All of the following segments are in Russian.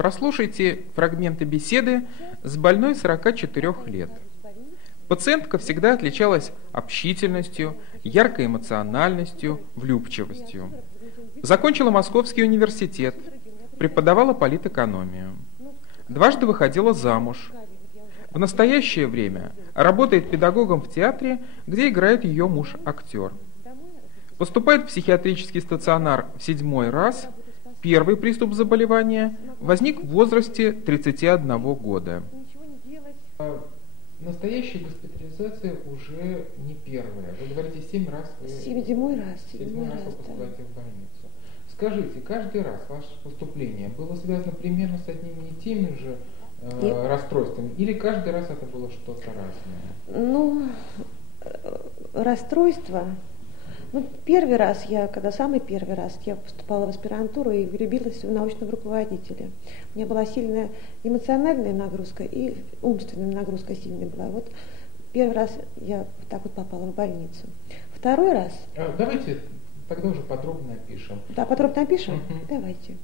Прослушайте фрагменты беседы с больной 44 лет. Пациентка всегда отличалась общительностью, яркой эмоциональностью, влюбчивостью. Закончила Московский университет, преподавала политэкономию. Дважды выходила замуж. В настоящее время работает педагогом в театре, где играет ее муж-актер. Поступает в психиатрический стационар в 7-й раз. Первый приступ заболевания возник в возрасте 31 года. Настоящая госпитализация уже не первая. Вы говорите, 7 раз вы... 7-й раз. 7 раз вы поступаете в больницу. Скажите, каждый раз ваше поступление было связано примерно с одними и теми же расстройствами? Или каждый раз это было что-то разное? Ну, расстройство... Ну, первый раз самый первый раз я поступала в аспирантуру и влюбилась в научного руководителя. У меня была сильная эмоциональная нагрузка и умственная нагрузка сильная была. Вот первый раз я вот так вот попала в больницу. Второй раз... Давайте тогда уже подробно опишем. Да, подробно опишем? Давайте.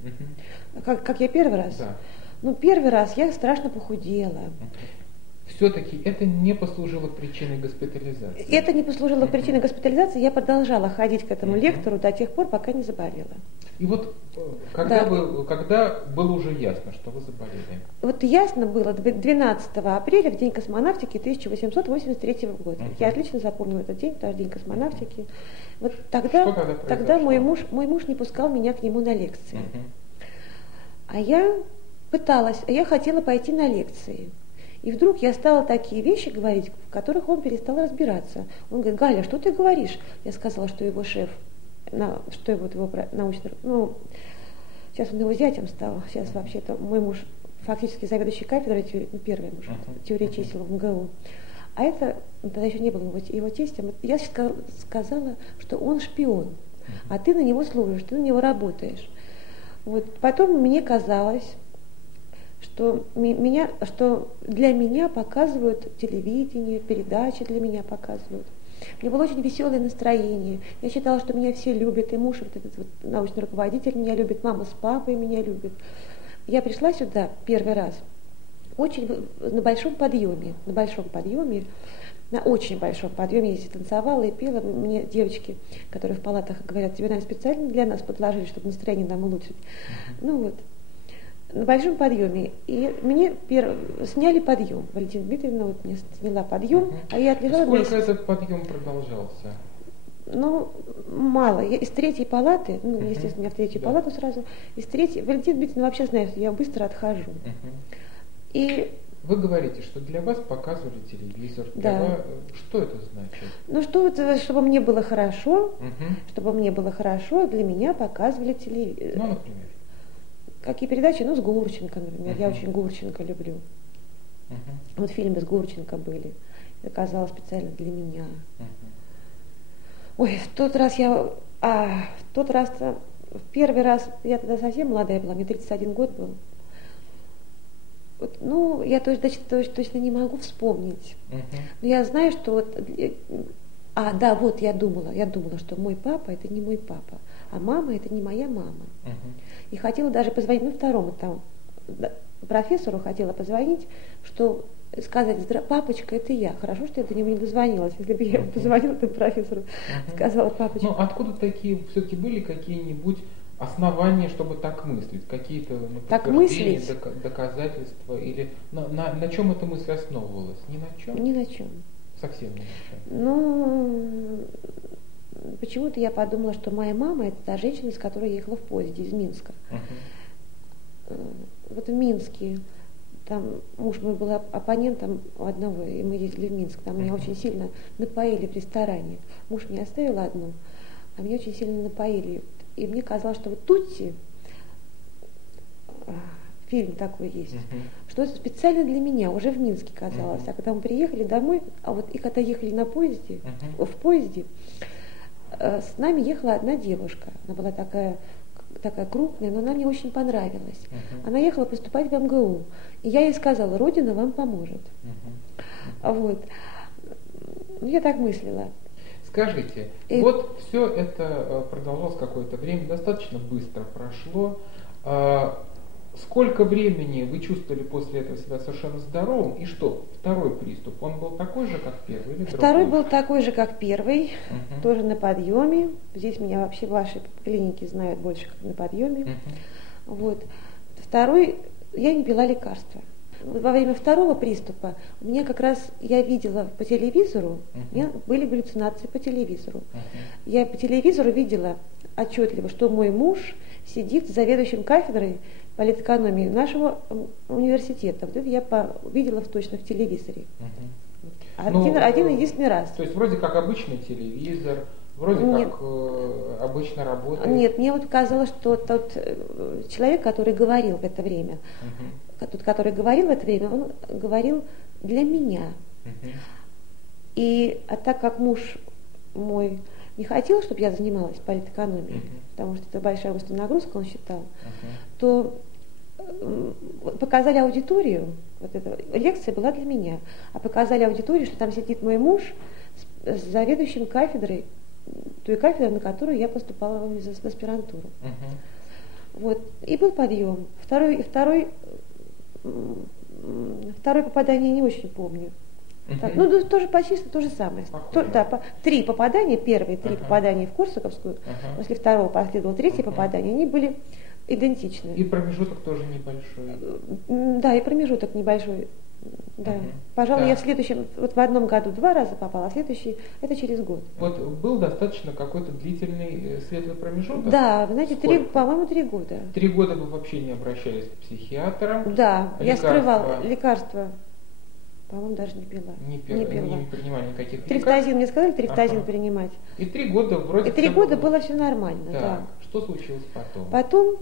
Как я первый раз? Да. Ну, первый раз я страшно похудела. Все-таки это не послужило причиной госпитализации? Это не послужило причиной госпитализации. Я продолжала ходить к этому лектору до тех пор, пока не заболела. И вот когда было уже ясно, что вы заболели? Вот ясно было 12 апреля, в день космонавтики 1883 года. Я отлично запомнила этот день, потому что день космонавтики. Вот тогда мой муж не пускал меня к нему на лекции. А я хотела пойти на лекции. И вдруг я стала такие вещи говорить, в которых он перестал разбираться. Он говорит: Галя, что ты говоришь? Я сказала, что его шеф, что его научный... Ну, сейчас он его зятем стал. Сейчас вообще-то мой муж фактически заведующий кафедрой, первый муж, теории чисел в МГУ. А это, тогда еще не было его тестем. Я сказала, что он шпион, а ты на него служишь, ты на него работаешь. Вот. Потом мне казалось, что для меня показывают телевидение, передачи для меня показывают. Мне было очень веселое настроение. Я считала, что меня все любят, и муж, вот этот вот научный руководитель меня любит, мама с папой меня любят. Я пришла сюда первый раз на большом подъеме, на очень большом подъеме, я здесь танцевала и пела. Мне девочки, которые в палатах говорят: тебе, наверное, специально для нас подложили, чтобы настроение нам улучшить. Ну вот. На большом подъеме. И мне сняли подъем. Валентина Дмитриевна вот мне сняла подъем, а я отлежала месяц. Сколько этот подъем продолжался? Ну, мало. Я из 3-й палаты, естественно, я в 3-ю палату сразу, из 3-й, Валентина Дмитриевна вообще знает, что я быстро отхожу. И вы говорите, что для вас показывали телевизор. Да. Что это значит? Ну, чтобы мне было хорошо, для меня показывали телевизор. Ну, например? Какие передачи? Ну, с Гурченко, например. Я очень Гурченко люблю. Вот фильмы с Гурченко были. Это казалось специально для меня. Ой, в первый раз, я тогда совсем молодая была, мне 31 год был. Вот, ну, я точно не могу вспомнить. Но я знаю, что я думала, что мой папа это не мой папа, а мама это не моя мама. И хотела даже позвонить, второму профессору хотела позвонить, что сказать: папочка, это я. Хорошо, что я до него не дозвонилась. Если бы я позвонила этому профессору, сказала: папочка. Ну, откуда такие все-таки были какие-нибудь основания, чтобы так мыслить? Какие-то подтверждения, доказательства? Или на чем эта мысль основывалась? Ни на чем? Ни на чем. Совсем ни на чем? Ну, почему-то я подумала, что моя мама — это та женщина, с которой я ехала в поезде из Минска. Вот в Минске, там муж мой был оппонентом у одного, и мы ездили в Минск, там меня очень сильно напоили в ресторане. Муж меня оставил одну, а меня очень сильно напоили. И мне казалось, что вот Тутси, фильм такой есть, что это специально для меня, уже в Минске казалось. А когда мы приехали домой, и когда ехали в поезде, с нами ехала одна девушка. Она была такая крупная, но она мне очень понравилась. Она ехала поступать в МГУ. И я ей сказала: Родина вам поможет. Вот. Я так мыслила. Скажите, вот все это продолжалось какое-то время, достаточно быстро прошло. Сколько времени вы чувствовали после этого себя совершенно здоровым? И что, второй приступ, он был такой же, как первый? Или второй другой? был такой же, как первый, тоже на подъеме. Здесь меня вообще в вашей клинике знают больше, как на подъеме. Вот. Второй, я не пила лекарства. Во время второго приступа у меня как раз, я видела по телевизору, у меня были галлюцинации по телевизору. Я по телевизору видела отчетливо, что мой муж сидит заведующим кафедрой политэкономии нашего университета. Вот это я видела точно в телевизоре. Один единственный раз. То есть вроде как обычный телевизор, вроде Нет. как обычно работает. Нет, мне вот казалось, что тот человек, который говорил в это время, он говорил для меня. И так как муж мой не хотел, чтобы я занималась политэкономией, потому что это большая умственная нагрузка, он считал, то показали аудиторию, вот эта лекция была для меня, а показали аудиторию, что там сидит мой муж с заведующим кафедрой, той кафедрой, на которую я поступала в аспирантуру. Вот. И был подъем. Второе попадание не очень помню. Так, ну, тоже почти то же самое. Три попадания, первые три попадания в Корсаковскую, после второго последовало третье попадание, они были идентичны. И промежуток тоже небольшой. Да, и промежуток небольшой. Да. Пожалуй, я в следующем, вот в одном году 2 раза попала, а следующий это через год. Вот был достаточно какой-то длительный светлый промежуток? Да, вы знаете, по-моему, 3 года. 3 года вы вообще не обращались к психиатрам? Да, я скрывала лекарства. По-моему, даже не пила. Не принимали никаких лекарств? Трифтазин, мне сказали трифтазин принимать. И 3 года вроде И 3 года было все нормально, так, да. Что случилось потом? Потом